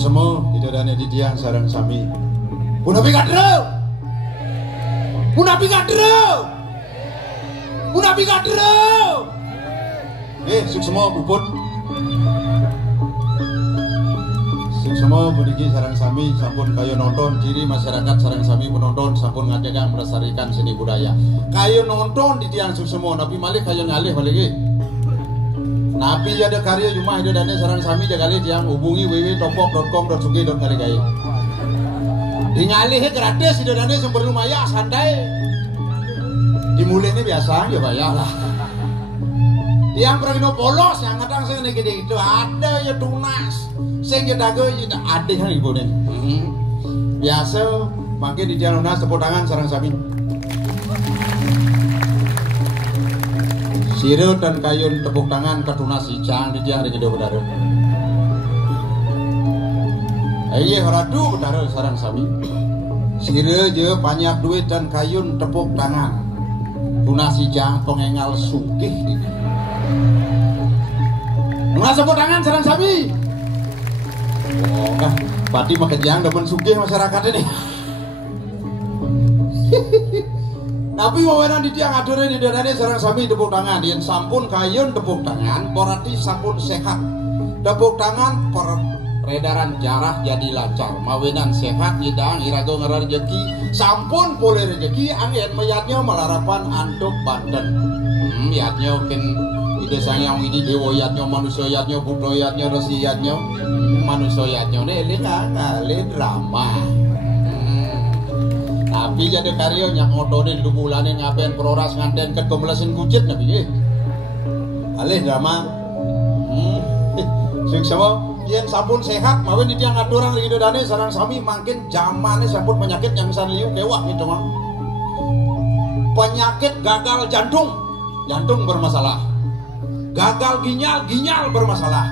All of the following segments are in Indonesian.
Suksema idodane didiang sareng sami. Punapi kadro. Punapi kadro. Punapi kadro. Suksema puput. Suksema puniki sareng sami sampun kaya nonton ciri masyarakat sareng sami penonton sampun ngadegang melestarikan seni budaya. Kaya nonton didiang Suksema tapi malih kaya ngalih balik. Napi ada karya cuma itu dane sarang sami jakali tiang hubungi www.topok.com.sugi.kaligai. Dingalih gratis itu dane sumber lumayan santai. Dimulainya biasa ya bayar lah. Tiang pergino polos yang kadang sing gede itu ada ya tunas. Sing dago ya ada kan ibu nih. Biasa makin di tiang lunas tepuk tangan sarang sami. Sire dan kayun tepuk tangan ketunas ijang di tiang di gede bedara. Aye radu bedara sarang sami. Sire je banyak duit dan kayun tepuk tangan. Tunas ijang pengengal sugih. Nggak tepuk tangan sarang sami. Oh, nah, pati makejang demen sugih masyarakat ini. Tapi wawanan di tiang adore di dadane sareng sami tepuk tangan yen sampun kayun tepuk tangan berarti sampun sehat. Tepuk tangan peredaran darah jadi lancar. Mawenan sehat idang irago ngarar rezeki sampun boleh rezeki angin mayatnya melarapan antuk badan. Yatnya ken ide sayang widi dewa yatnya manusia yatnya buddha yatnya resi yatnya manusia yatnya ne ngale drama. Tapi jadi karya nyak ngotonin dubulane ngapain peroras nganten ket komlesin kucit nabi alih drama Suksema yen sampun sehat mawen di tiang adorang ri dodane sareng sami makin zamane sampun penyakit yang san liu kewah gitu mah penyakit gagal jantung bermasalah, gagal ginjal bermasalah,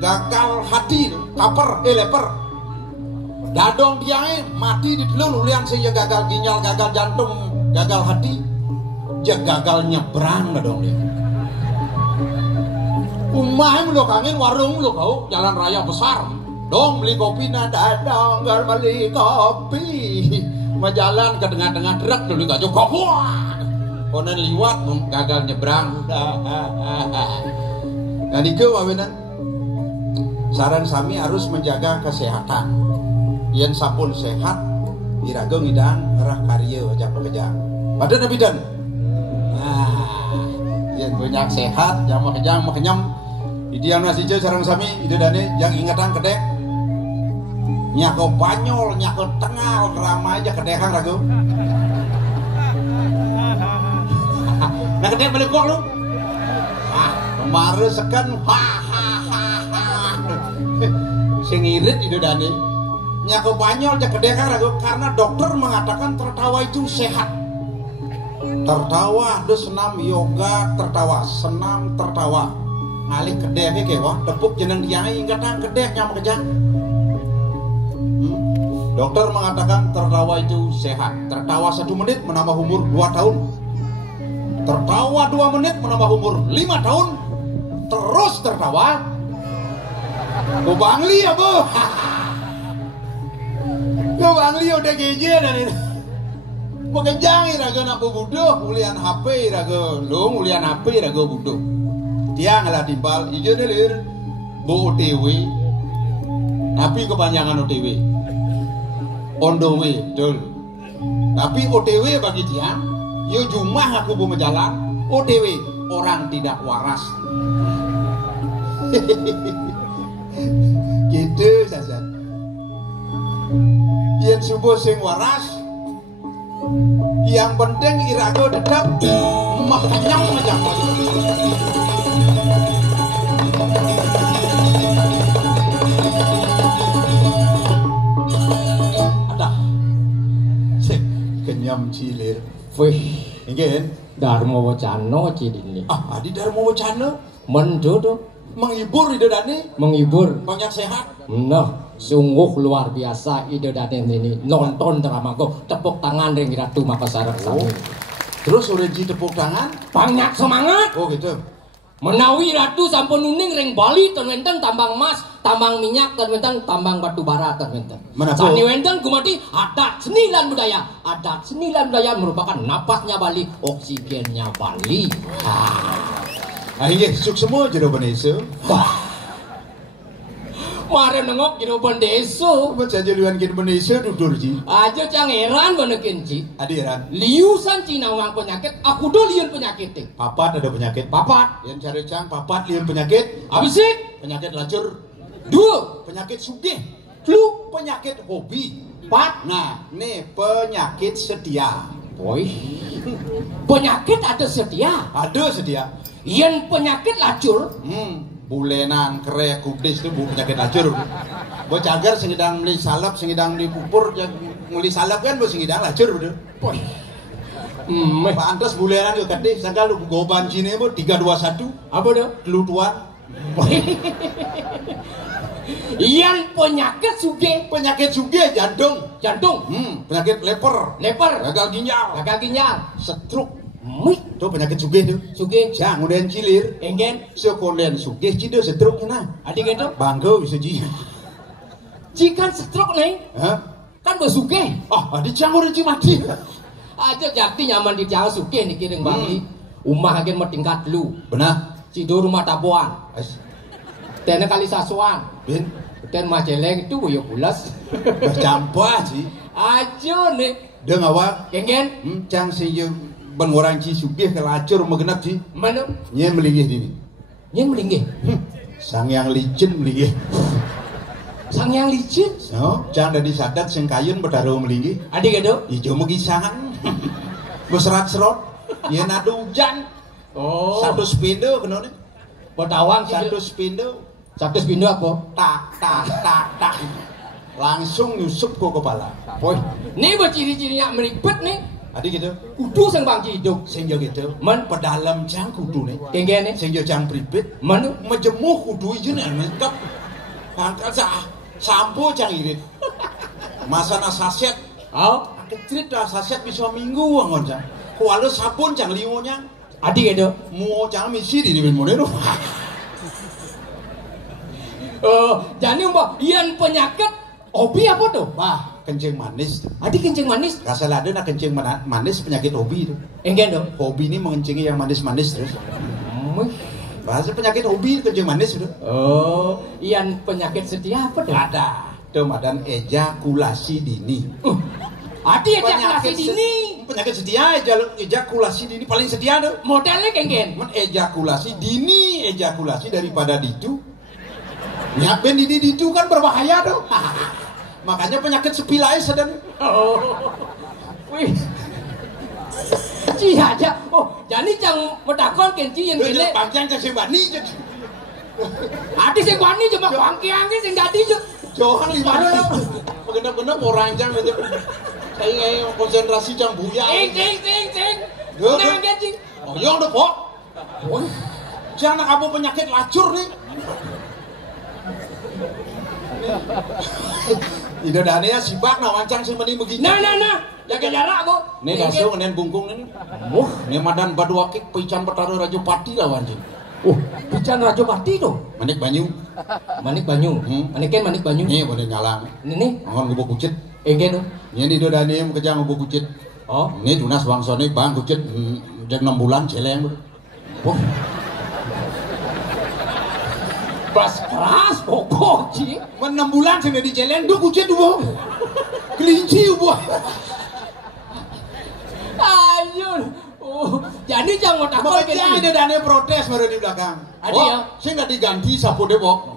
gagal hati leper dadong diae mati di telun ulian sing gagal ginjal, gagal jantung, gagal hati, gagal nyebrang dadong dia. Umah lo kangen warung lo kau jalan raya besar. Dong beli kopi nada dong beli kopi. Majalan ke tengah-tengah truk dulu gak cukup. Konen liwat gagal nyebrang. Nah niku wawenan saran sami harus menjaga kesehatan. Yen sampun sehat irago ngidang ngerah karya aja pekerjaan pada nabidan. Nah yen banyak sehat yang makejang makenyam di tiang nasi je sareng sami itu dane yang ingatan kedek nyako banyol nyako tengal drama aja kedekang rago. Nah kedek balik gua lu kemarin sekan sing irit itu dane nyako banyol aja kedekang rago karena dokter mengatakan tertawa itu sehat. Tertawa ada senam yoga senam tertawa ngalih kedek kewah tepuk jeneng diai ingkatan kedek nyama kejang. Dokter mengatakan tertawa itu sehat. Tertawa 1 menit menambah umur 2 tahun. Tertawa 2 menit menambah umur 5 tahun. Terus tertawa Ko Bangli ya bu. Ko Bangli udah geje dan ini makejang iraga nak bubuduh ulian HP iraga lu ulian HP iraga buduh dia ngalah timbal ijo delir bu OTW tapi kepanjangan OTW on the way dul tapi OTW bagi dia yo jumah aku bu menjalan OTW orang tidak waras gitu saja yen subuh sing waras yang penting irago dedap makanyang aja. Ada kenyam cilir. Wih, ingin Dharma Wacana cidini. Adi Dharma Wacana mendodo menghibur idodane, menghibur banyak sehat. Nah, sungguh luar biasa ide dan ini nonton drama kok tepuk tangan ring Ratu Makassar sami. Terus ureji tepuk tangan banyak semangat. Oh gitu. Menawi Ratu sampun uning ring Bali ten wenten tambang emas tambang minyak dan wenten tambang batu bara dan wenten. Menapa? Sani wenten kumati adat seni lan budaya. Adat seni lan budaya merupakan napasnya Bali, oksigennya Bali. Inggih suk semua jero benesa. Mare nengok jero bendeso. Baca jaluan kin benesa dudur ji. Aja cang heran benekin ji. Adiran. Liusan Cina uang penyakit, aku do liun penyakit. Papat ada penyakit. Papat. Yang cari cang papat liun penyakit. Abisik. Penyakit lacur. Dua. Penyakit sugih. Flu. Penyakit hobi. Pat. Nah, nih penyakit setia. Boy. Penyakit ada setia. Ada setia. Yang penyakit lacur. Bulenan, kere, kudis itu penyakit lacur. Bo cagar sengidang beli salap, sengidang beli kupur, yang muli salap kan bo sengidang lacur betul. Boy. Pantas bulenan yo kadeh sangka lu goban Cine bo 321. Apa dah? Kelutuan. Yang penyakit suge. Penyakit sugih jantung. Jantung. Penyakit leper. Leper. Gagal ginjal. Gagal ginjal. Stroke. Itu penyakit sugih tuh. Sugih. Jang udah cilir. Enggen. Sekonden sugih cido stroke nah. Adik itu. Bangga bisa ji. Jika stroke nih. Hah? Kan bersugih. Adik jang udah mati. Aja jakti nyaman di jalan sugih nih kiring Bali. Umah agen tingkat lu. Benar. Cido rumah tabuan. Tene kali sasuan. Bin. Ten majeleng itu yo pulas. Bercampur sih. Aja nih. Dia ngawak. Enggen. Cang sih orang ci sugih ke lacur megenap sih. Mana? Nye melinggih dini. Nye melinggih. Sang yang licin melinggih. Sang yang licin. No, cang dari sadat sing kayun bertaruh melinggih. Adik itu. Ijo megisangan. Berserat-serot. Ye nado hujan. Oh. Satu spindo kenone. Botawang Satu spindo. Satu spindo apa? Tak. Langsung nyusup ke kepala. Boy. Nih ciri-cirinya meribet nih. Adik gitu. Kudu sing bang hidup. Sing yo gitu. Men pedalam jang kudu nih. Kengkene. Sing yo jang pribet. Men mejemuh kudu ijo nih mantap. Angkat sampo jang irit. Masana saset. Kecrit dah saset bisa minggu angon jang. Kualo sabun jang limonya. Adik itu. Mau jang misi di ben modelo. Jadi mbak, ian penyakit hobi apa tuh? Bah, kencing manis. Adik kencing manis. Kasal ada nak kencing manis penyakit hobi itu. Enggen dong. Hobi ini mengencingi yang manis-manis terus. Bahasa penyakit hobi kencing manis itu. Ian penyakit setia apa tuh? Ada. Dan ejakulasi dini. Adik ejakulasi dini. Penyakit setia ejakulasi dini paling setia tuh. Modelnya kenggen. Ejakulasi dini, ejakulasi daripada didu. Ya ben didu kan berbahaya tuh. Makanya penyakit sepilai sedang. Wih. Ci aja. Jadi cang medakon kenci yang gini. Panjang cang sing wani. Adi sing wani cuma wangki-wangki sing dadi juk. Johan lima. Bener-bener orang cang itu. Kayak konsentrasi cang buya. Ting. Nang kenci. Yang udah pok. Jangan kamu penyakit lacur nih. Ida dane ya sibak na wancang sing meni begini. Nah. Jaga jarak, Bu. Nih dasu ngenen bungkung ini. Nih madan baduakik pican betara Rajopati lah wancing. Pican Rajopati tuh. Manik Banyu. Manik Banyu. Nih boleh nyalang. Ini. Ngon gubuk kucit. Enggen tuh. Nih di dane kejang gubuk kucit. Nih tunas bangsone bang kucit jek 6 bulan celeng. Pas keras pokok ci. 6 bulan sing di celeng du kucit ubo. Kelinci ubo. Ayun. Jadi jangan takut makanya ada dane protes baru di belakang. Adi ya. Saya nggak diganti sapu depok.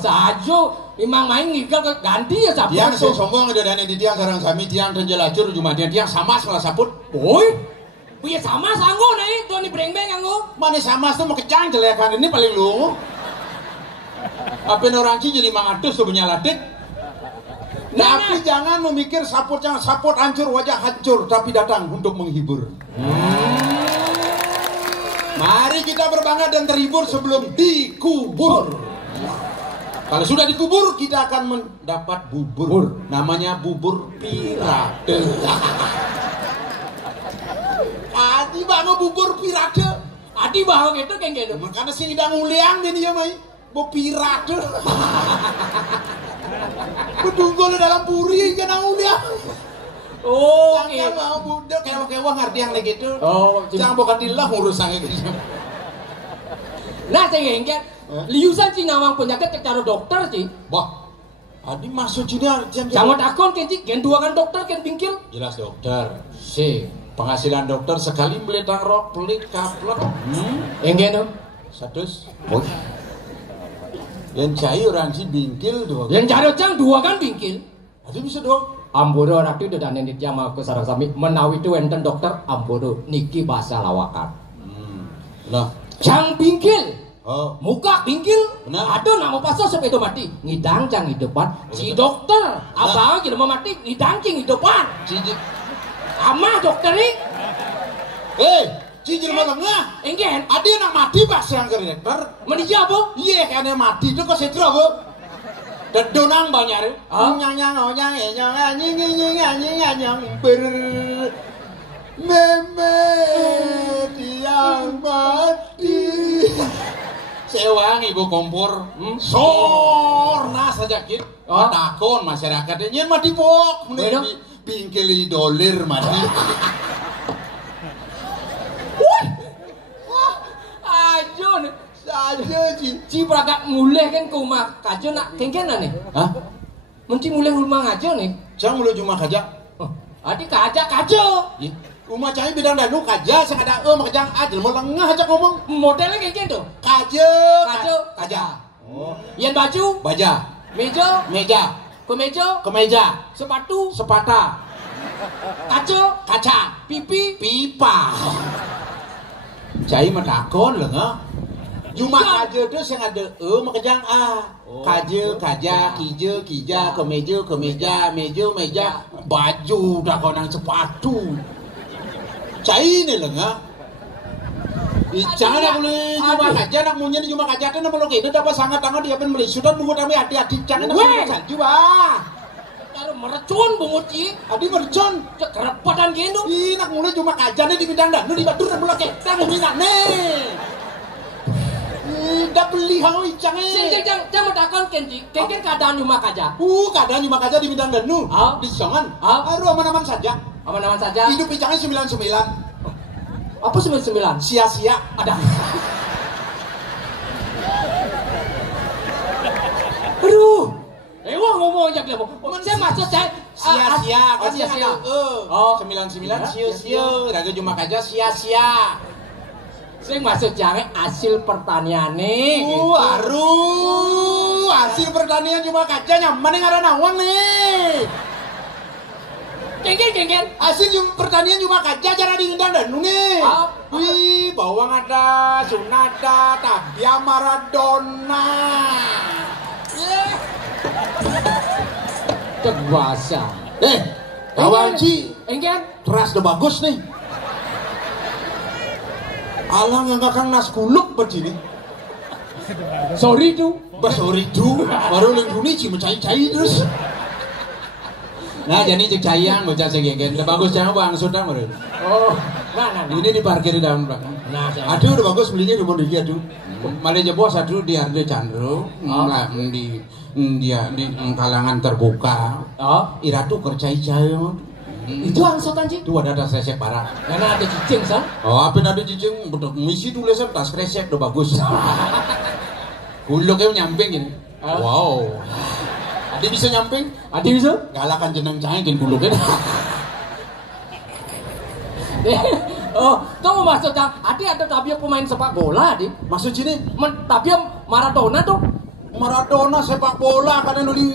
Sajo imang main ngigel ke ganti ya sapu. Tiang sing sombong ada dane di tiang sarang sami tiang dan jelacur Jumat tiang sama salah saput. Boy. Punya sama sanggo nih, tuh nih breng-breng anggo. Mana sama tuh mau kecang jelekan ini paling lu. Apa orang Ci jadi 500 tuh punya latik. Tapi jangan memikir saput hancur, wajah hancur, tapi datang untuk menghibur. Mari kita berbangga dan terhibur sebelum dikubur. Kalau sudah dikubur, kita akan mendapat bubur. Namanya bubur pirate. Adi banget bubur pirate. Adi banget itu kayak gitu. Makanya sih udah nguliang ini ya, Mai. Bopira tuh. Bedunggol dalam puri kan ulia. Oh, Jangan mau budak kewa ngerti yang lagi itu. Oh, jangan bukan dilah urusan itu. Nah, saya ingat liusan si nawang penyakit secara dokter sih. Wah, adi masuk sini jangan takon kenci, gen dua kan dokter kan bingkil. Jelas dokter. Si Penghasilan dokter sekali beli rok, pelit kaplek. Enggak dong. Sadus. Oh. Yang cai orang si bingkil dua. Yang cari cang dua kan bingkil. Adi bisa dong. Ambodo orang itu dan nenit yang aku sarang sami menawi itu enten dokter Ambodo niki bahasa lawakan. Lah, Cang bingkil. oh, Muka bingkil. Benar. Ada nama pasal sampai itu mati. Ngidang cang hidupan. Si dokter abang jadi mau mati ngidang cing hidupan. cici. Amah dokter ini. Cici mau lengah. Enggak. Adi nak mati pas yang direktur. Menija apa? Iya, karena mati itu kok setro bu. Dan donang banyak. Ah? Nyang Memet yang mati. Sewang ibu kompor. Sorna saja kit. Oh. Takon masyarakatnya nyen mati pok. Bener. Bingkili dolir mati. Ajon. Saja Ci. Ci beragak mulai kan ke rumah kajo nak kengkenan nih. Hah? Mesti mulai rumah ngajo nih. Jangan mulu cuma kaja. Oh, adik kajak kajo. Ih, rumah cai bidang danu kaja sekadang makajang aja mau lengah aja ngomong. Modelnya kengken tuh. Kaja. Kajo, kaja. Oh. Yang baju, Baja. meja, Meja. kemeja, Kemeja. sepatu, Sepata. kaco, Kaca. pipi. Pipa. Cai medakon lengah. Cuma kaja tuh yang ada makajang a. Kaja, kaja, kija, kija, kemeja, kemeja, meja, baju, dakonang sepatu. Cai ini lengah. Jangan nak boleh cuma kaja nak munyi cuma kaja tu nak boleh kita dapat sangat tangan dia pun beli sudah bungut kami hati-hati jangan nak boleh salju ah. Taruh merecun bungut ci. Adi mercon. Kerepotan gitu. Ih nak mulai cuma kaja ni di bidang dah. Nu di batur nak boleh kita minta nih. Dah beli hang icang eh. Jangan takon kenci. Kengken keadaan rumah kaja. Keadaan cuma kaja di bidang danu. Di songan. Aduh aman-aman saja. Aman-aman saja. Hidup icangnya 99. Apa 99? Sia-sia. Ada. Aduh. Wah ngomong aja dia. Saya maksud saya sia-sia kan sia-sia. Oh 99 sia-sia. Raga cuma kaja sia-sia. Saya maksud jangan hasil pertanian nih. Aduh, hasil pertanian cuma kaca nyaman yang ada nawang nih. Kengken. Hasil pertanian cuma kaca cara diundang dan nih. Wih, bawang ada, Sunada, Tabia Maradona. Teguasa. Kawan Ci, Kengken. teras udah bagus nih. Alah nggak kang nas kuluk begini. Sorry tuh. Sorry tuh. Baru lingkungi Ci mencai-cai terus. Nah jadi cek cayang bocah segegen. Bagus jangan bang sudah baru. Oh, nah. Ini diparkir di dalam belakang. Nah, Aduh udah bagus belinya di Mondiki aduh. Malah jebos aduh di Arde Chandro. Di dia di kalangan terbuka. Iratu kercai-cai. Itu angsutan sih. Itu ada sesek parah. Karena ada cicing san. Oh, apa ada cicing? Betul. Misi tulisan tas kresek udah bagus. Guloknya nyamping gini. Wow. Adi bisa nyamping? Adi bisa? Galakan jeneng cahaya gini guloknya. Oh, tuh maksudnya Adi ada Tabia pemain sepak bola Adi. Maksud sini? Tabia Maradona tuh. Maradona sepak bola karena lu di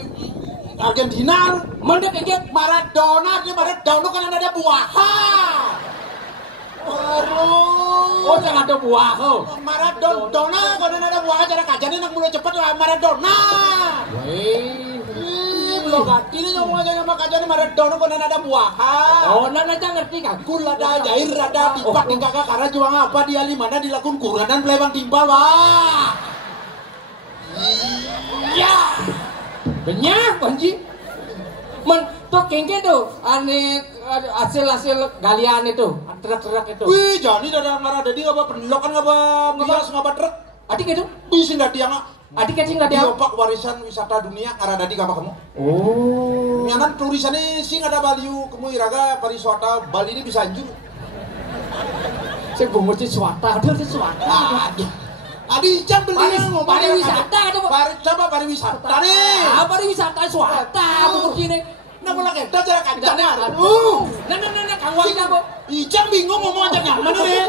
Argentina. Mana kayak Maradona kan ada buah. Oh, jangan ada buah kau. Maradona kan ada buah cara kajane nak mulai cepat lah Maradona. Belum ganti nih ngomong aja sama kajane Maradona kan ada buah. Oh, nana jangan ngerti kan? Kula ada jair ada tipak di kakak karena juang apa dia limana dilakun kurang dan pelebang timpal wah. Iya. Banyak panji. Tuh kengke tuh aneh hasil galian itu truk itu. Wih jadi ada ngarah jadi ngapa penlokan ngapa bias ngapa truk. Adik itu bisa nggak dia nggak Adik kecing nggak dia. Diopak warisan wisata dunia karena di kamu. Oh. Nyanan tulisannya sing ada Baliu, kamu iraga pariwisata Bali ini bisa anjur. Saya bungut swasta, ada swasta. Adi jam beli ngomong pariwisata itu. Coba pariwisata nih. Ah, pariwisata swasta bungut ini. Nah mulai kita cara kancang. Nah, Kang Wali kamu. Ijang bingung ngomong aja nyaman nih.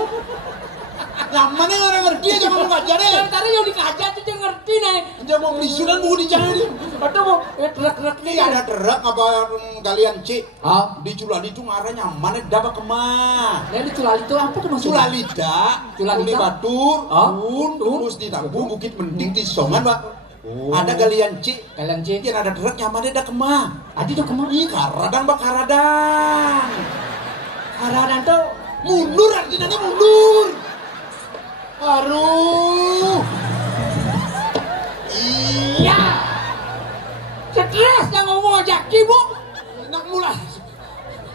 Nyaman nih orang ngerti aja ngomong aja nih. Tadi yang dikaji itu dia ngerti nih. Dia mau beli sudan mau dicari. Atau mau truk nih ada truk apa kalian cik? Ah, di Culali itu ngarah nyaman nih dapat kemah. Nah di Culali itu apa tuh maksudnya? Culalida, Culi Batur, terus di Tambu, Bukit Mending di Songan, Pak. Ada kalian cik, yang ada truk nyaman nih dah kemah. Adi tuh kemah? Ih karadang Pak karadang. Karadang tuh mundur artinya mundur. Aduh. Iya. Stres yang ngomong aja Bu. Nak mulai.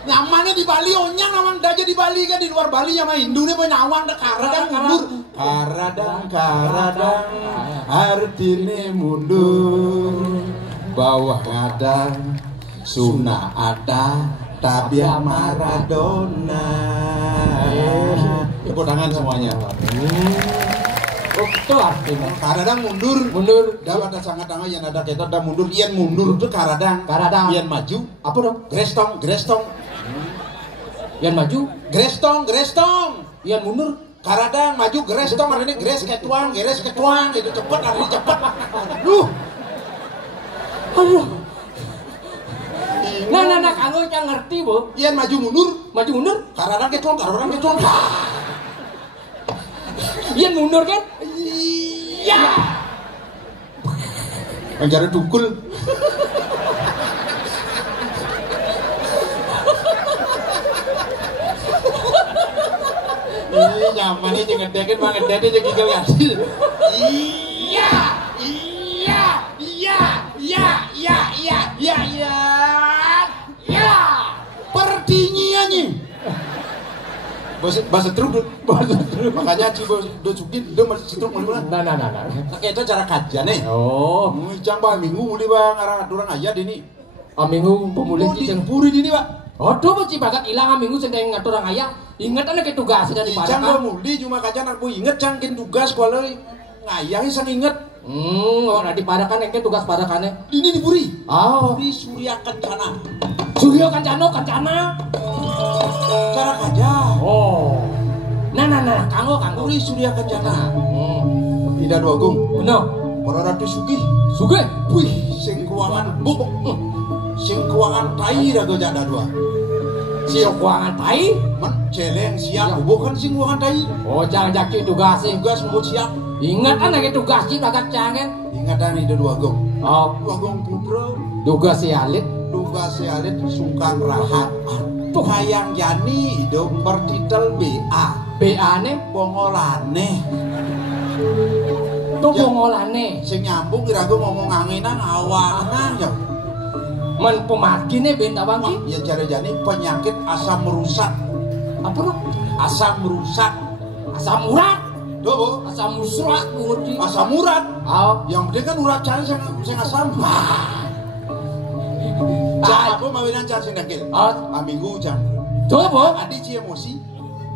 Nyamannya di Bali, onyang nawang daja di Bali kan, di luar Bali sama Hindunya mau nyawang dah karadang mundur. Karadang artinya mundur. Bawah ada, Suna ada, Tabia Maradona. Tepuk tangan semuanya. Oh, itu artinya. Karadang mundur. Dapat ada sangat tangan yang ada kita ada mundur. Ian mundur itu karadang. Ian maju. Apa dong? Grestong. Ian maju. Grestong. Ian mundur. Karadang maju grestong. Hari ini gres ketuang. Itu cepet hari ini cepet. Aduh. Nah, kamu yang ngerti Bu. Ian maju mundur. Karadang ketuang. Ian mundur kan? Iya. Mencari dukul. Ini nyaman nih jangan dekin banget dede jadi gigil ngasih. Iya. Pertinyiannya. Bahasa truk. Makanya Cibo do cukin do masih truk mulai. Nah. Kita cara kajian nih. Oh, Cang ba minggu muli bang arah durang aya dini. Minggu pemulih cing puri dini, Pak. Oh, tuh mesti bakat ilang minggu sing ngatur orang aya. Ingat ana ke tugas dari Cang ba muli cuma kajian aku inget cang kin tugas kuala ngayang sang inget. Ora dipadakan engke tugas padakane. Ini di puri. Oh, di Surya Kencana. Surya Kencana. Cara kaja. Oh. Nah, kanggo. Puri Surya Kencana. Ida dua gong. Bener. Para ratu sugih. Wih, sing kuangan buk. Sing kuangan tai raga jada dua. Sing kuangan tai? Men celeng siap bukan sing kuangan tai. Oh, jangan jaki tugas mau siap. Ingat ana tugas sih bakat cangen. Ingatan ida dua gong. Oh, dua gong putra. Tugas si alit sungkan rahat. Tuh hayang jani hidup bertitel BA. BA ne bongolane. Tuh bongolane. Sing nyambung kira-kira ngomong anginan awangan ya. Men pemakine benta bangki. Ya cara jani penyakit asam merusak. Apa lo? Asam merusak. Asam urat. Doh, asam musrak budi. Asam urat. Oh, yang penting kan urat cari sing asam. Aku mawinan cari sing dakil. Minggu jam. Coba. Adi ci emosi.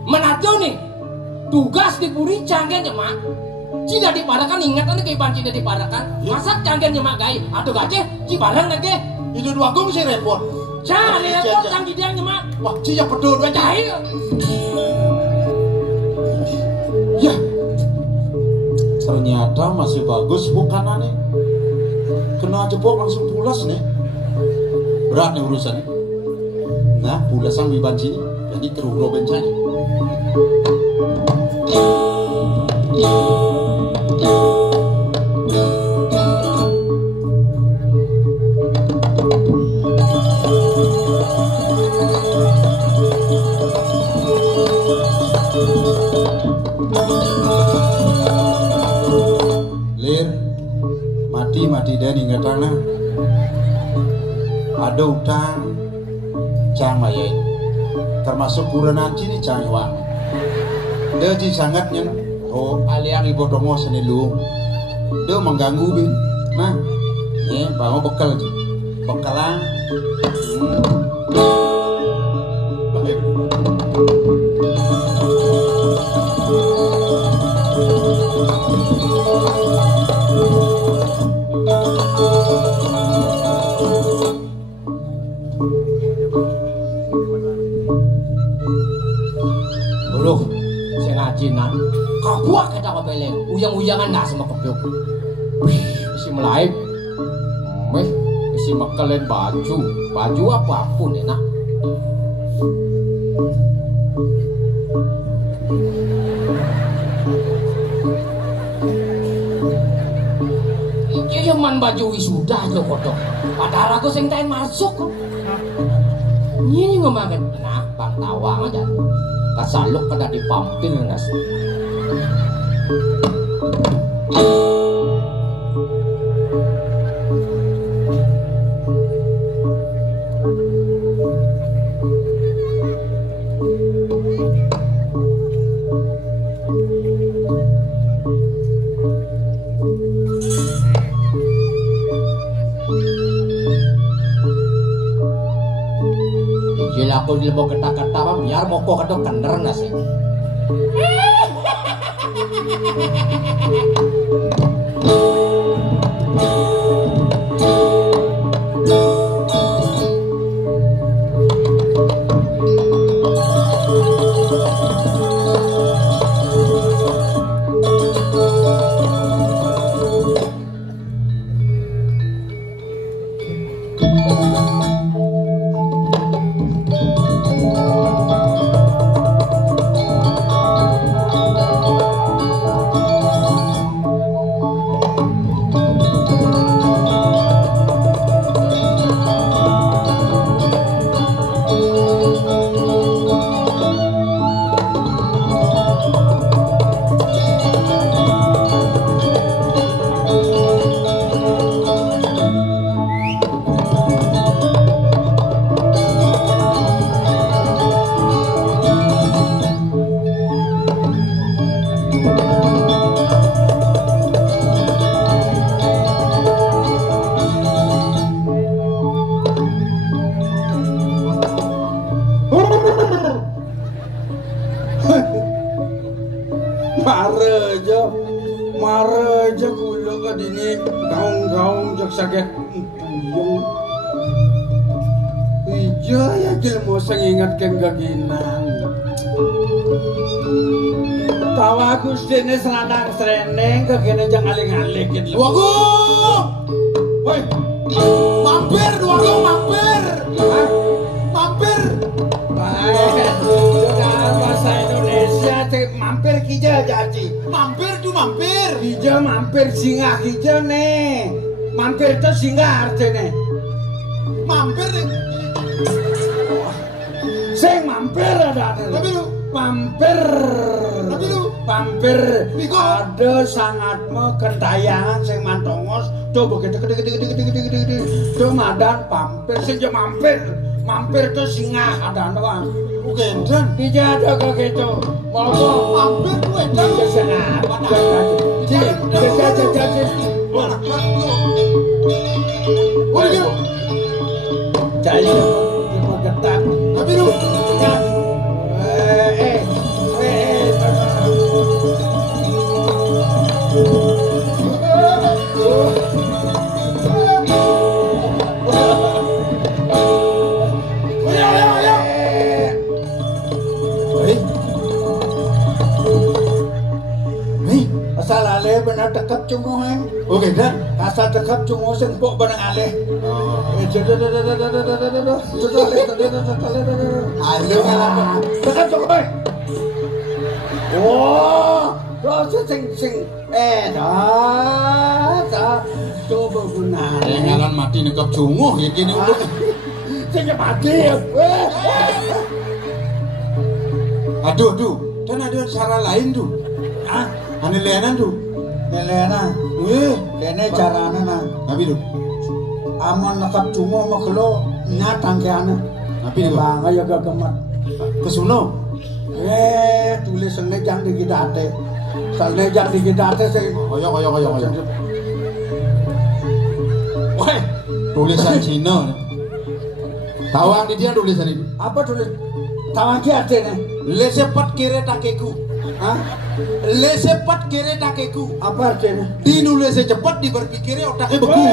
Menajo nih. Tugas di puri canggen nyemak. Cida dipadakan ingatan ke iban cida dipadakan. Masak canggen nyemak gai. Aduh gaje, ci barang lagi. Itu dua gong sih repot. Cah, repot cang di dia nyemak. Wah, ci yang pedul aja. Cahil. Ya. Ternyata masih bagus bukan aneh. Kena jebok langsung pulas nih. Berat nih urusan. Nah, pulasan biban sini. Jadi kerugro bencana. Mati dan ingatana ada utang cang mayain termasuk kurenan cini cang wang dia sangat nyen aliang ibu dongo senilung Dia mengganggu bin. Nah, ini bawa bekal. Bekalan. Baik. Loh, saya ngajinan. Kabuak kita kebeleng. Uyang-uyangan nggak sama kebyuk. Isi melaip. Isi mekelen baju. Baju apapun enak. Iki man baju wisuda aja kodok. Padahal aku sing tain masuk. Ini ngomongin. Nah, bang tawang aja. Kasaluk kada dipampir ngas. Aku mau kata-kata biar moko kedok kener nggak sih? Mareja kula kadini gaung-gaung jak saged puyeng. Iya ya ilmu sing ingatken gaginang. Tawa Gustine seranang sreneng kegene jang aling-aling gitu. Wagu! Woi. Mampir Wagu, mampir. Hah? Mampir. Baik. Bahasa Indonesia mampir kija jadi. Mampir tuh mampir. Kija mampir singgah kija nih. Mampir itu singgah artinya. Mampir nih. Saya mampir ada. Tapi lu mampir. Tapi lu mampir. Miko. Ada sangatmu kentayangan sing mantongos. Tuh begitu gede. Tuh madan mampir senja mampir. Mampir tuh singgah ada doang. bukan dan. Tidak ada kok gitu. Mau Mampir tuh dan. sangat. Jadi. Waduh. Jadi mau ketat. Tapi lu asal alih benar dekat cunguh oke dan asal dekat cunguh sing pok benang alih alih dekat cunguh oh proses sing dah coba benar ngalan mati nekap cunguh ya gini untuk sing mati aduh dan ada cara lain tuh ane leanan tuh Nelena, kene carane na. tapi tuh Aman nekap cungo makelo nyatang ke ana. tapi tuh Bang ayo gegemat. kesuno Tulis sene jang di kita ate. Salne jak dikit ate sing Koyo. Woi, tulisan Cina. Tawang di dia tulisan itu. apa tulis? Tawang ki artine? Lesepat kere takeku. Hah? Lesepat kere takeku. Apa artine? Dinulis cepat diberpikirnya otaknya beku.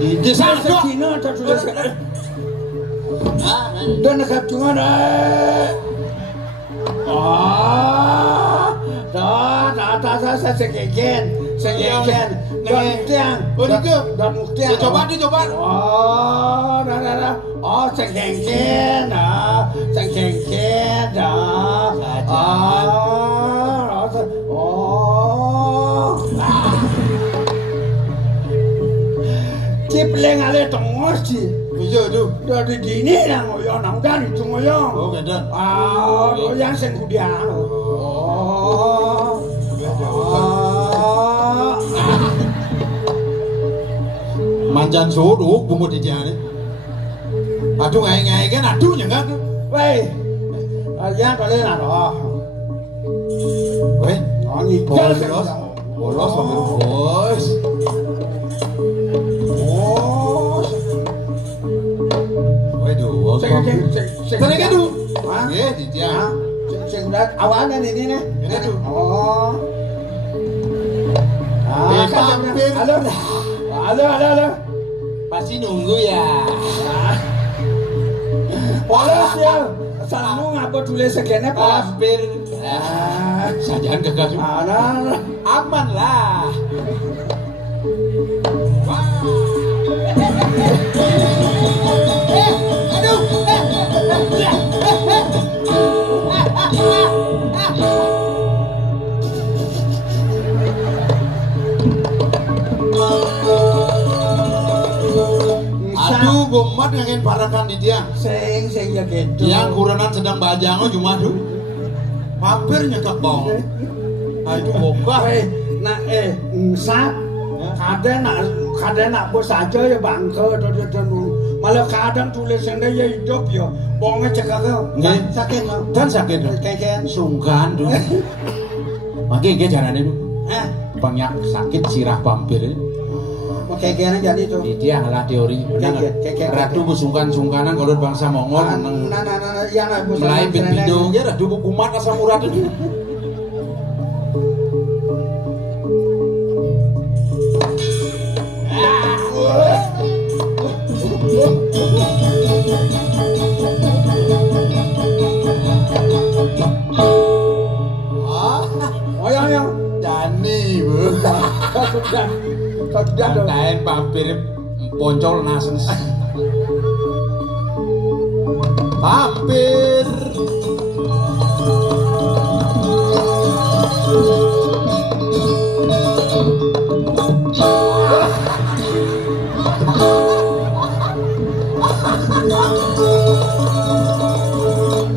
Ini Bahasa Cina ada tulis. Dan dekat cuma saya segegen. Dan muktiang. Coba. Oh, segegen. Cipleng ale tongos ci. Iya tuh. Dari dini nang ngoyo nang dan itu ngoyo. Oh, gedan. Yang sing kudian. Manjan suruh bungut di dia nih. Aduh ngai kan aduhnya kan. Wei. Yang kalian ada. Weh, Nani bolos sambil bos. Waduh, Tadi kan tuh. Iya, di dia. Sing berat awalan ini nih. Ini tuh. Oh. Hampir. Halo. Pasti nunggu ya. Polos ya. Sanmu ngapa tulis segene pas. Hampir. Sajaan gagal tuh. Aman lah. Aduh, bomat ngangin parakan di dia. Sing ya gitu. Yang kurenan sedang bajango cuma aduh. Hampir nyekak bong. Aduh, bokah. Nah sat. Kadang nak bos aja ya bangke malah kadang tulisannya ya hidup ya bongnya cekak sakit kan sakit kayak sungkan tuh makanya jalan itu banyak sakit sirah vampir kayak jadi tuh dia adalah teori ratu sungkan-sungkanan kalau bangsa Mongol mulai video ya ratu kumat asam urat itu Sudah lain vampir poncol nasen vampir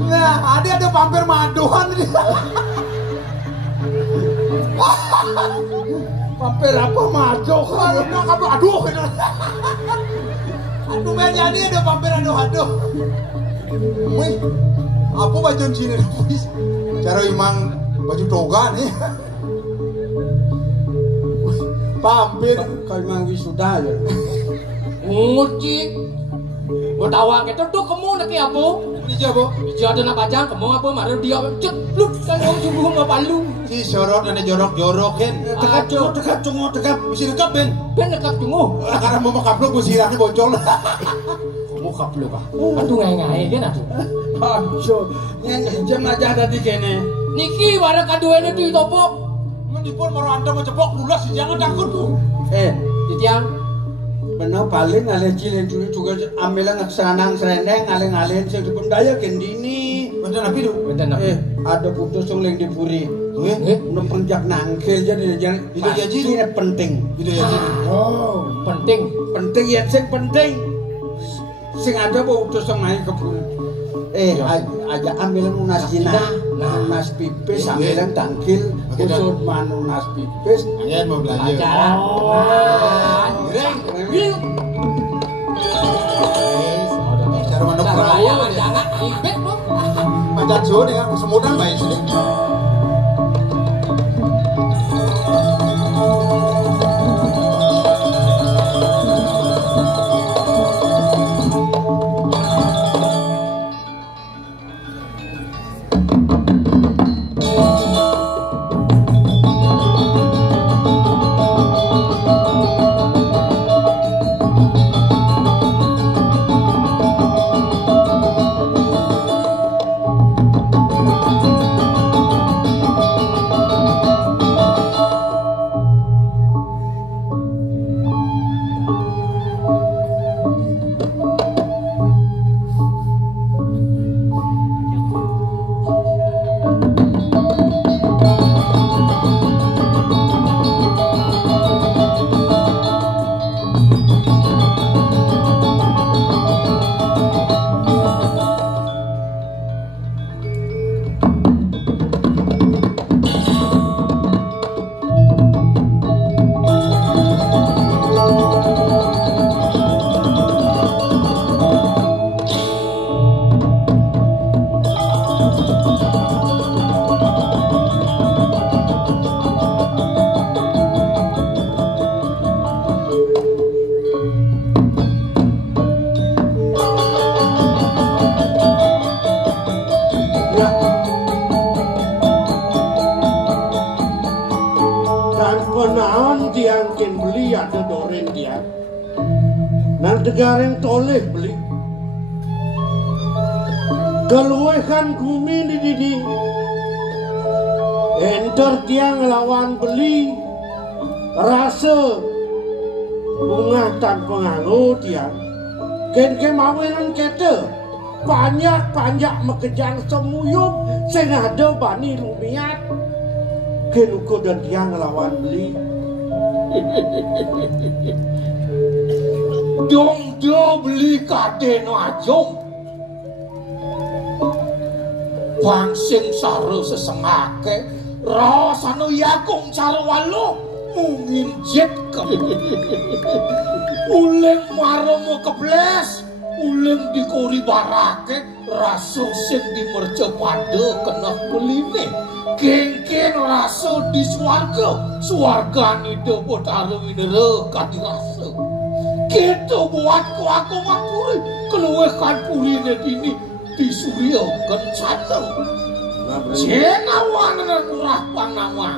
nah ada vampir maduhan vampir apa maju kan aduh banyak ini ada vampir aduh wih apa baju sini cara imang baju toga nih vampir kalau imang wisuda ya nguci bertawa kita tuh kamu lagi apa Ija bo, ija ada nak bajang kamu apa marah dia cepluk kan orang subuh mau palu si sorot dan jorok-jorokin dekat bisa dekat ben dekat tunggu karena mau kaplok busirahnya bocol kamu kaplok ah aduh ngai kan aduh jam aja ada di kene niki warna kedua ini tuh topok mendipun mau anda mau cepok lulas jangan takut tuh titiang bener paling ngalih cilin dulu juga ambil ngesenang sereneng ngalih sing dipundaya kendini bener nabi lu ada putus yang di puri penjak nangkil jadi jangan itu jadi ini penting itu jadi penting ya sing penting sing ada putus yang main ke puri aja ambil unas jina unas pipis ambil tangkil usut manunas pipis ya mau belanja cara mana perahu jangan ibet adat Jawa nih kan kesemutan bae sini. Negara toleh beli keluahan bumi di dini enter tiang lawan beli rasa bunga tanpa nganggo tiang ken kemawinan kete banyak mekejang semuyup sing ada bani lumiat ken uko dan tiang lawan beli dong do beli kadeno ajong bangsing saro sesengake rasano yakung cara walu mungin jet ke uleng maromo kebles uleng dikori barake raso sing dimerce pada kena beline kengken raso di suarga ni debot arwinere kati raso kita buatku aku mapuri keluarkan purine dini di surya kencana jenawan rahpang nama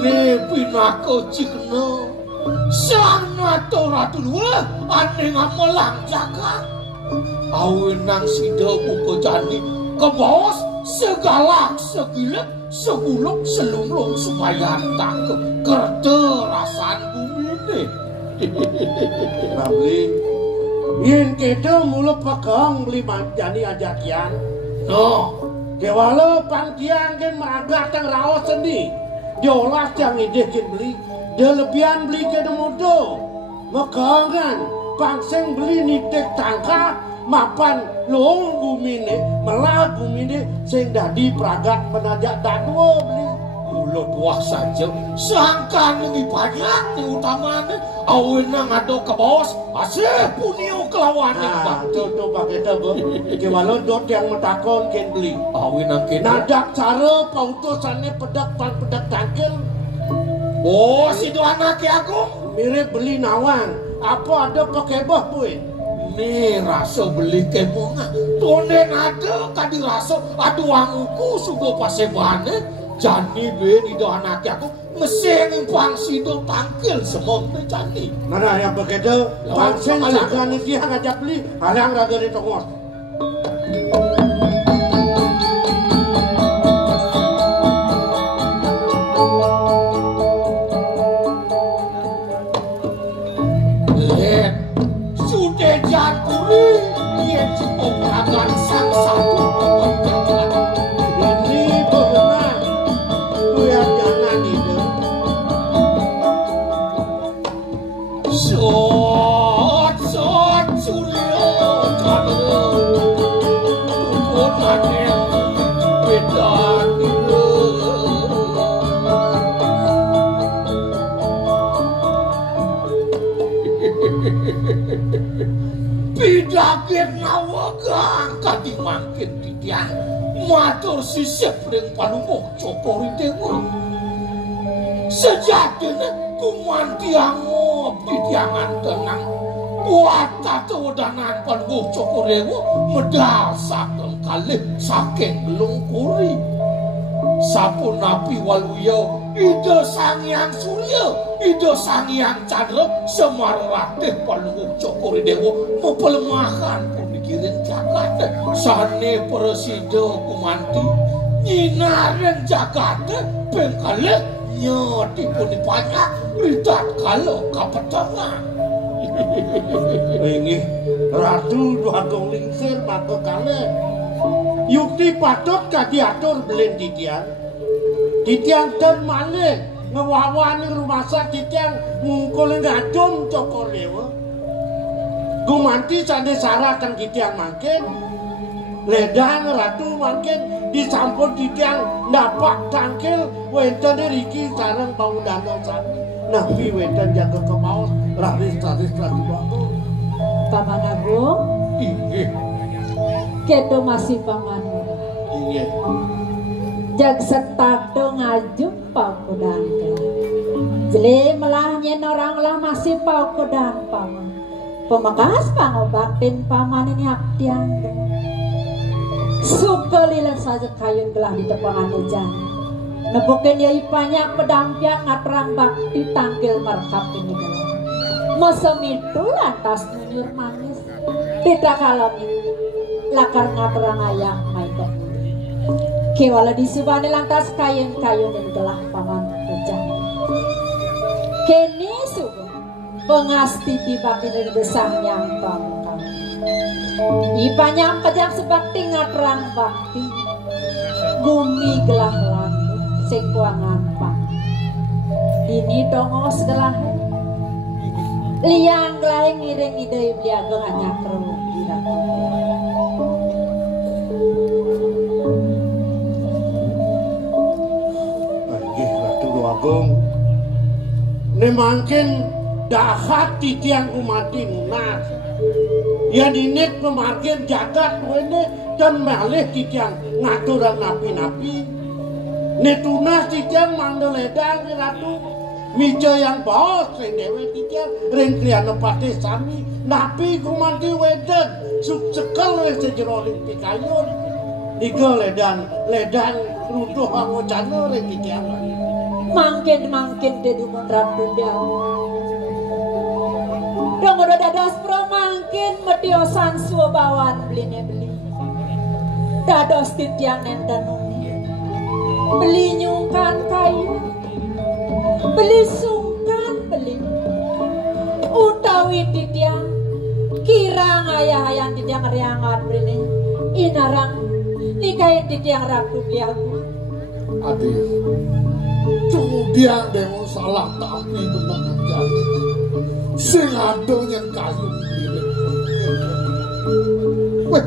ne pinako cikno sana toratu dua ane ngamelang jaga awenang sida buko jani ke bos segala segilek seguluk selumlung supaya tak kerterasan bumi ini Babli, yen kita mulu pegang beli manjani ajakian. No, kewala pangtiang kan maga tang raos sendi. Diolah yang ide kan beli, dia lebihan beli ke demodo. Mekangan, pangseng beli nitek tangka, mapan long bumi ni, melah bumi ni, sing dadi pragat menajak dadwo beli. Ulo tuah saja, sangkan ini banyak ni utamanya. Awenang ada ke bos, asih punio kelawan ni. Nah, tu pakai tabu. Kewalo dot yang metakon ken beli. Awenang ken. Nadak cara pautusannya pedak tangkil. Bos itu anak aku. Mirip beli nawang. Apa ada pakai bah pun? Ni rasa beli kemonga. Tonen ada kadi rasa. Aduh anguku sudah pasebane. Jani ben itu anak aku mesin pangsi do tangkil semua tu jani. Mana yang begitu pangsi jangan dia ngajak beli halang raga di tongos. Lihat sudah janturi dia cukup akan sang satu. Pidakit Sawagang kadi mangkin titiang matur sisip ring panungok Joko Rindewa. Sejatine kumantiang titiangan tenang wata tewedanan panungok Joko Rindewa medal saking kalih saking Belungkuri. Sapunapi waluya Ida Sang Hyang Surya, Ida Sang Hyang Candra Semaratih Panungok Joko Rindewa mepelemahkan pemikiran jagat sane presida kumanti nyinaren jagat pengkale nyotipun banyak ritat kalau kapetangan. Inggih Ratu Dwagung Lingsir matur kalih yukti patut kadiatur belen titiang. Titiang dan malih ngewawani rumasa titiang ngungkul ngadum Joko Lewa. Gumanti sane sarah kang titiang mangkin. Ledang Ratu mangkin disampun titiang ndapak tangkil wenten riki sareng pangundana sami. Nabi wenten jaga kemaos raris-raris Ratu Bangku. Paman Agung. Inggih. Kedo masih paman. Inggih. Jag setado ngajum pakudan. Jele melah nyen orang lah masih pakudan paman. Pemakas pangobatin paman ini aktiang. Sukelilan saja kayun gelah di tepangan hujan. Nebukin yai banyak pedampiak ngatrang bakti tanggil merkap ini gelah. Mosem itu lantas nyunyur manis. Tidak kalau lakar ngatrang ayam maikot. Kewala disubani lantas kayun-kayun dan gelah paman hujan. Kini subuh pengasti dibakti dari besar yang bangkang. Ipanya kejam sebakti ngatrang bakti. Bumi gelah lantu sekuangan pang. Dini dongos gelah. Liang gelah ngiring idei beliaga hanya perlu dilakukan. Agung nemangkin dahat titiang umati munas ya dinik pemargin jagat wene dan malih titiang ngaturan napi-napi netunas titiang mandeledang Ratu mijo yang bos ring dewe titiang ring kriana pati sami napi kumanti weden suksekel wes sejeroling pikayun ika ledang runtuh angocana ring titiang Mangkin dedungan Ratu Dang. Dong udah dados pro mangkin metiosan suabawan beli. Dados titiang nendanuni. Beli nyungkan kayu. Beli sungkan beli. Utawi titiang kirang ayah-ayah titiang riangan beli. Inarang nikahin titiang Ratu Biagu. Adi kemudian dewa salah tapi benangan jadi sing adonya kayu weh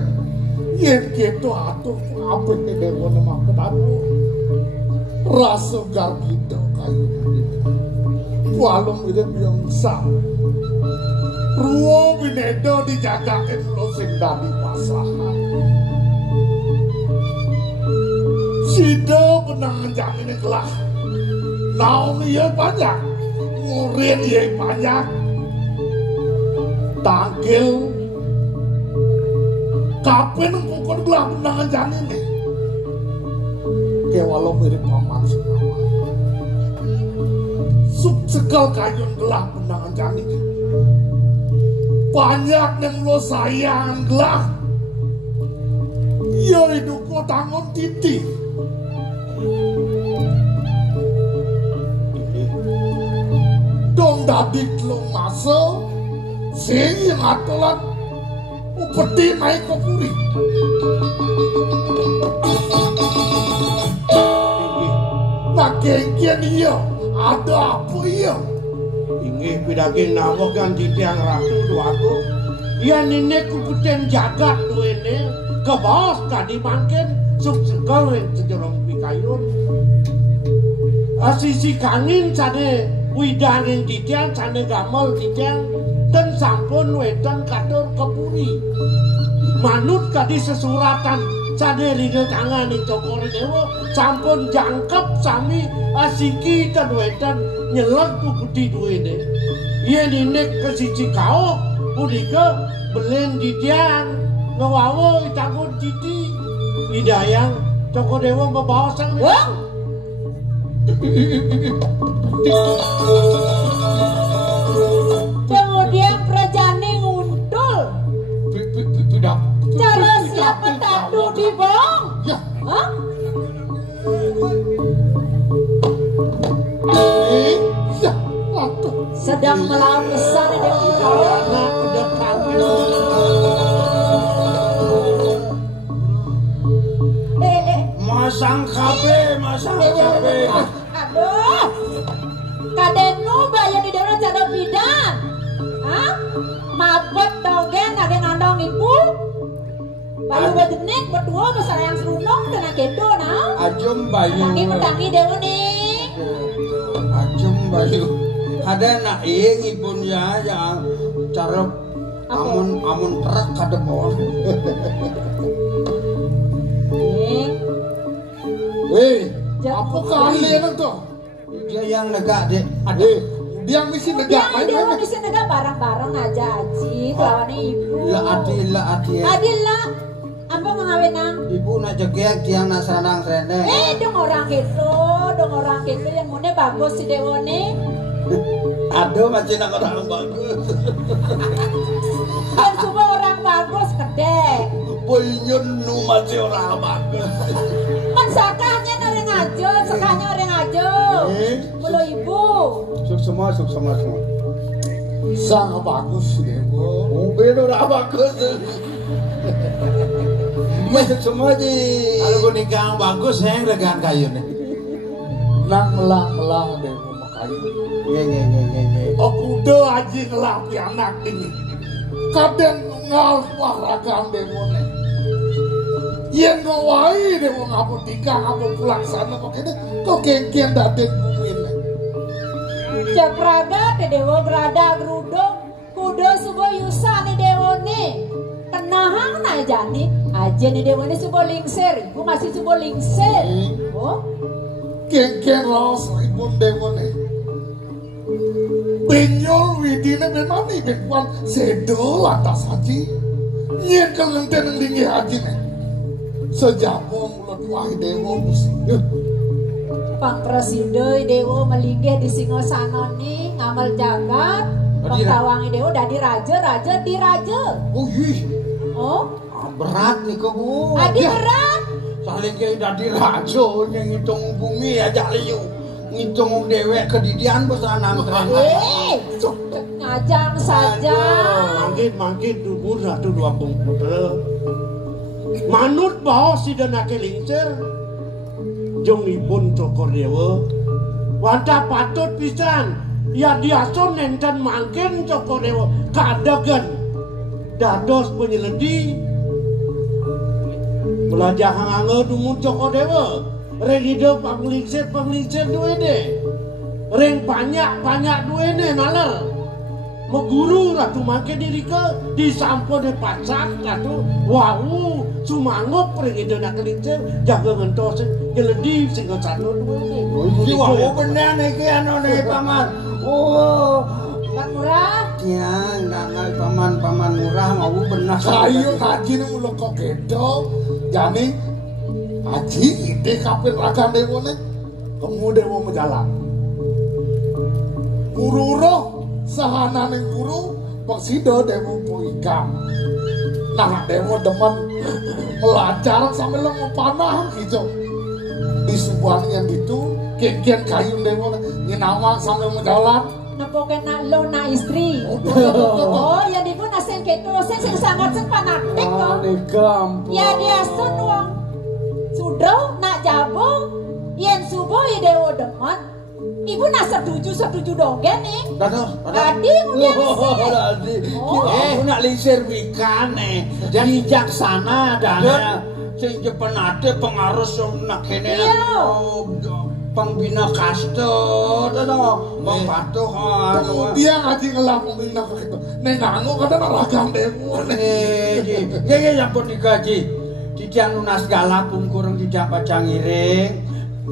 yen gitu atuh apa ini dewa nama ketanu rasa gargido kayu walung itu biasa ruang binedo dijagakin lo sing dari pasahan sido benangan jadi kelah naon iya banyak, ngurin iya banyak, tangkil, kapan pukul belah benangan janin nih, kayak walau mirip paman semua, sekal kayun belah benangan janin, banyak yang lo sayang belah, iya hidupku tanggung titik. Dong dadik lo masuk sing yang atulan upeti naik ke puri nah gengkian iya ada apa iya inggih pidaging nawagan titiang Ratu Dwagung ya nenek kuputen jagat duene ke bawah kadi mangkin suksekal yang sejerong pikayun asisi kangin sane widangin titiang sane gamel titiang dan sampun wedan katur kepuri manut kadi sesuratan saderine tangane Cokore Dewa sampun jangkep sami asiki dan wedan nyelek budi duwene. Yen inek kesiji kao punika belen didian ngawawo itangun titi idayang Cokore Dewa membawa sang kemudian kerajaan nguntul. Tidak. Cara siapa tadu di bong? Ya. Hah? Ya, waduh. Sedang melawan besar di Dewa. anak udah kawin. Masang KB. Aduh. Kadenu bayar di Dewa cara bidan. Hah? Mabot dogen ada ngandong ibu. Bayu badenek berdua besar yang serunong dan kedo nah. Ajum Bayu. Tangi Dewa nih. Ajum Bayu. Ada nak ibun ya cara amun terak kada bawah. Apa kalian itu? Dia yang negak dek. Dia misi negak. Dia misi negak bareng-bareng aja Aji. Lawannya ibu. La adi. Lah. Apa ngawinang? Ibu nak jegek tiang nak sanang sene. Dong orang gitu yang mune bagus si Dewone. Aduh macam nak orang bagus. Yang semua orang bagus kedek. Boyun nu masih orang bagus. Kan sakahnya orang aja, sakahnya orang aja. Mulu ibu. Suk semua. Sang bagus Dewa. Mobil orang bagus. Masuk semua di. Kalau gue nikah bagus, saya regan kayu nih. Nak melang Dewa makayu. Nge. Aku udah aja ngelapi anak ini. Kadang ngalwah ragaan Dewa nih. Yang ngawai Dewa ngapun tinggal ngapun pulang sana makanya kok geng-geng daden bumi nih. Cek raga te Dewa berada gerudung. Kuda subuh yusa nih Dewa nih. Kenahang na jani. Aja nih Dewa nih subuh lingser. Ibu masih subuh lingser. Oh. Geng-geng raos ribun Dewa nih. Benyol widine benani bekuan sedo lantas haji. Nyen kelenten linggi haji nih. Sejabung mulut wahi Dewa Pang Presiden Dewa melinggih di Singosana nih ngamal jagat. Pengtawangi Dewa dadi raja di raja. Oh, Berat nih kok bu. adi berat. Saling kayak dadi raja yang ngitung bumi aja liu. Ngitung dewek kedidian besanang terang. Ngajang saja. Mangkit dubur satu dua komputer. Manut bahwa si danake lingser. Jong ibun Cokor Dewa. Wadah patut pisan. Ya diason nenten mangkin Cokor Dewa. Kadagan. Dados penyeledi. Belajar hanganga dumun Cokor Dewa. Reng hidup panglingser duwe deh. Reng banyak duwe nalar. Meguru ratu mangke diri ke disampo de pacar ratu wau sumangup reng hidup nak kelincer jaga ngentos jeledi sing satu duwe Iki wau bener iki anu nih paman. Oh. Pak Murah. Ya, ngangal paman murah mau benar. Sayu haji ini mulut kok gedo. Jani haji ide kapil raga Dewa nih. Kamu Dewa menjalan. Guru roh sahana ning guru Paksido Dewa poikam. Nah Dewa demen melajar sambil panah hijau. Di sebuah yang gitu, kian kayu Dewa nyinawang sambil menjalan. Napoke nak lo na istri. Oh, ya dibu nasen keto sing sangat sen panaktek kok. Ya dia sun wong. Sudro nak jabung yen subuh ya Dewa demen. Ibu nak setuju dogen nih. Tadi mungkin sih. Aku nak lisir wikan nih. Jadi jaksana dan sing jepenate pengaruh nak kene. pembina kasto to wong patuhan dia ngaji ngelah pembina gitu nengangu kadang ragang demo nggih ya pun digaji didang lunas galak pungkureng didang pacang iring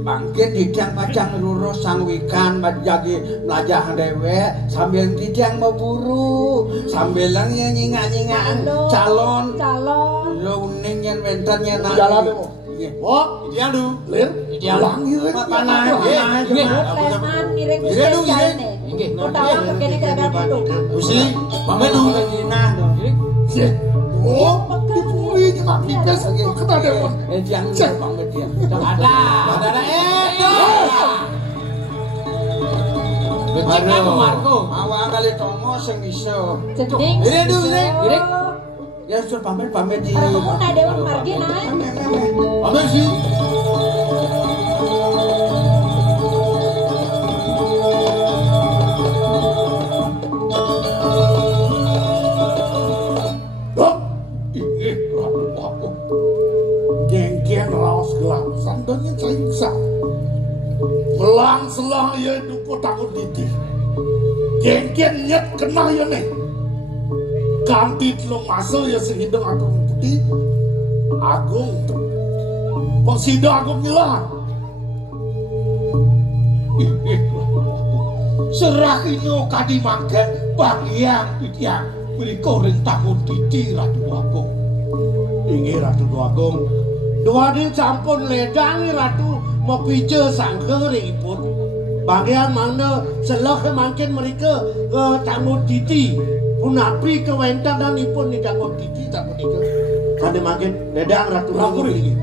bangkit didang pacang lurus sang wikan majagi melajah dewek sambil didang memburu sambil nyingak-nyingakan calon lo uning yen wenten yen jalan demo Wah, idealu. Lir, idealu. Panah, nggih. Preman miring jane. Nggih. Utawa kene gagal punduk. Usi, pamedu. Dina. oh, dipuri nyengak pipes kena demo. Jangan banget dia. Ada Beciknya ke Marco. Awang kali tongo sing iso. Cending. Iring. Ya suruh pamit di. Arepmu naik dewan margi naik. Pamer sih. Geng-geng raos gelang sandangnya caingsa melang selang ya duku takut diti geng-geng nyet kena ya nih kanti lo masuk ya sehidung agung putih agung pengsido agung ngilang serah ino kadi manggen bagian pitiang beri koreng takut diti ratu agung ini ratu agung dua di campur ledangi ratu mau pice sangkeringipun bagian mana selah makin mereka tanggut titi punapri kewentan dan ipun ni tanggut titi tanggut titi kada makin ledang ratu agung ini